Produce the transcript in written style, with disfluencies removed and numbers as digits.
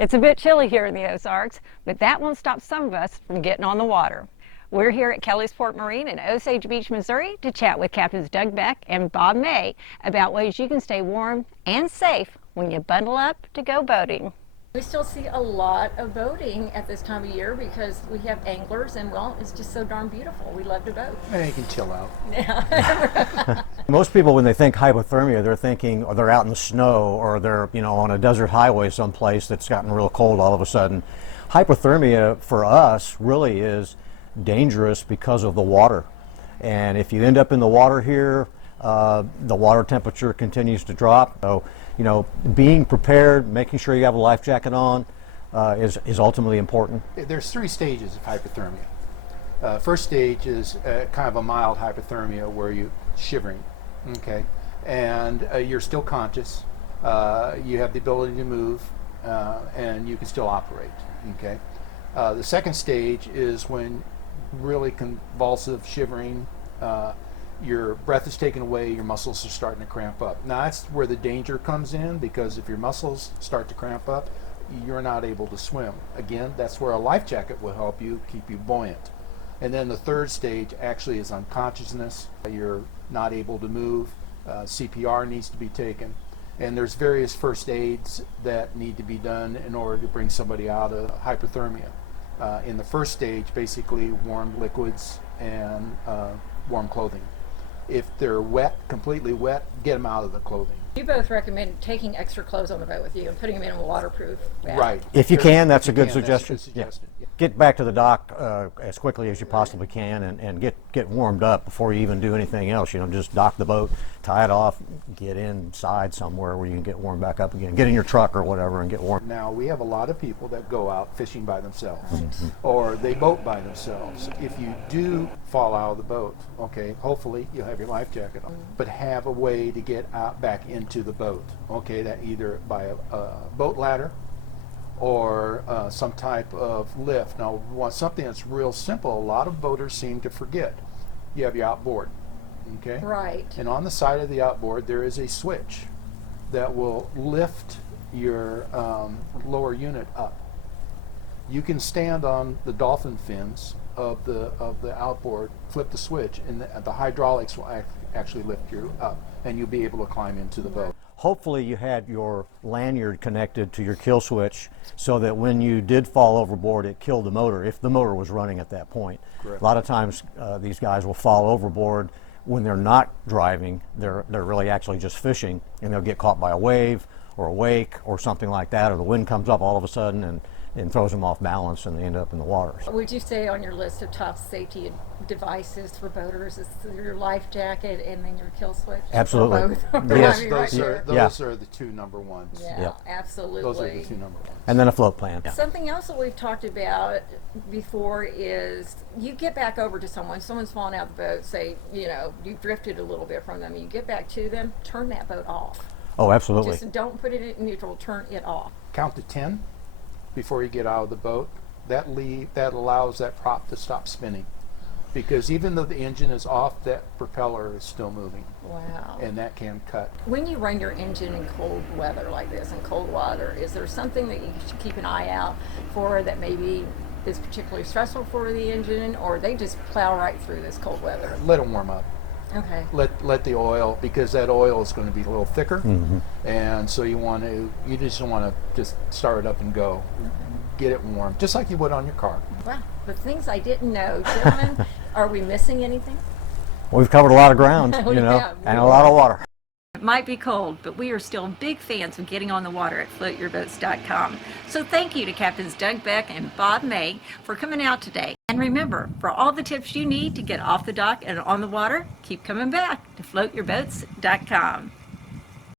It's a bit chilly here in the Ozarks, but that won't stop some of us from getting on the water. We're here at Kellysport Marine in Osage Beach, Missouri to chat with Captains Doug Beck and Bob May about ways you can stay warm and safe when you bundle up to go boating. We still see a lot of boating at this time of year because we have anglers and, well, it's just so darn beautiful. We love to boat. And you can chill out. Yeah. Most people, when they think hypothermia, they're thinking or they're out in the snow or they're, on a desert highway someplace that's gotten real cold all of a sudden. Hypothermia for us really is dangerous because of the water. And if you end up in the water here, the water temperature continues to drop. So, being prepared, making sure you have a life jacket on is ultimately important. There's 3 stages of hypothermia. First stage is kind of a mild hypothermia where you're shivering, okay? And you're still conscious. You have the ability to move and you can still operate, okay? The second stage is when really convulsive shivering, your breath is taken away, your muscles are starting to cramp up. Now that's where the danger comes in, because if your muscles start to cramp up, you're not able to swim. Again, that's where a life jacket will help you keep you buoyant. And then the third stage actually is unconsciousness. You're not able to move. CPR needs to be taken. And there's various first aids that need to be done in order to bring somebody out of hypothermia. In the first stage, basically warm liquids and warm clothing. If they're wet, completely wet, get them out of the clothing. You both recommend taking extra clothes on the boat with you and putting them in a waterproof bag. Right. If you can, that's a good That's a suggestion. good suggestion. Yeah. Get back to the dock as quickly as you possibly can and get warmed up before you even do anything else. Just dock the boat, tie it off, get inside somewhere where you can get warmed back up again. Get in your truck or whatever and get warm. Now, we have a lot of people that go out fishing by themselves, or they boat by themselves. If you do fall out of the boat, okay, hopefully you'll have your life jacket on, but have a way to get out back into the boat, okay, that either by a boat ladder or some type of lift. Now, something that's real simple, a lot of boaters seem to forget. You have your outboard, okay? Right. And on the side of the outboard, there is a switch that will lift your lower unit up. You can stand on the dolphin fins of the outboard, flip the switch, and the hydraulics will actually lift you up, and you'll be able to climb into the boat. Hopefully you had your lanyard connected to your kill switch so that when you did fall overboard, it killed the motor, if the motor was running at that point. Correct. A lot of times these guys will fall overboard when they're not driving. They're really actually just fishing, and they'll get caught by a wave or a wake or something like that, or the wind comes up all of a sudden and throws them off balance and they end up in the water. Would you say on your list of top safety devices for boaters is your life jacket and then your kill switch? Absolutely. Yes, Yes. those are the 2 number ones. Yeah, Yeah. absolutely. Those are the 2 number ones. And then a float plan. Something else that we've talked about before is you get back over to someone's fallen out of the boat, say, you've drifted a little bit from them, you get back to them, turn that boat off. Oh, absolutely. Just don't put it in neutral, turn it off. Count to 10 before you get out of the boat. That allows that prop to stop spinning, because even though the engine is off, that propeller is still moving. Wow. And that can cut. When you run your engine in cold weather like this, in cold water, is there something that you should keep an eye out for that maybe is particularly stressful for the engine, or they just plow right through this cold weather? Let them warm up. Okay. Let the oil, because that oil is going to be a little thicker, and so you just don't want to just start it up and go. Get it warm, just like you would on your car. Wow, the things I didn't know, gentlemen. Are we missing anything? We've covered a lot of ground, We have. and a lot of water. It might be cold, but we are still big fans of getting on the water at floatyourboats.com. So thank you to Captains Doug Beck and Bob May for coming out today. And remember, for all the tips you need to get off the dock and on the water, keep coming back to floatyourboats.com.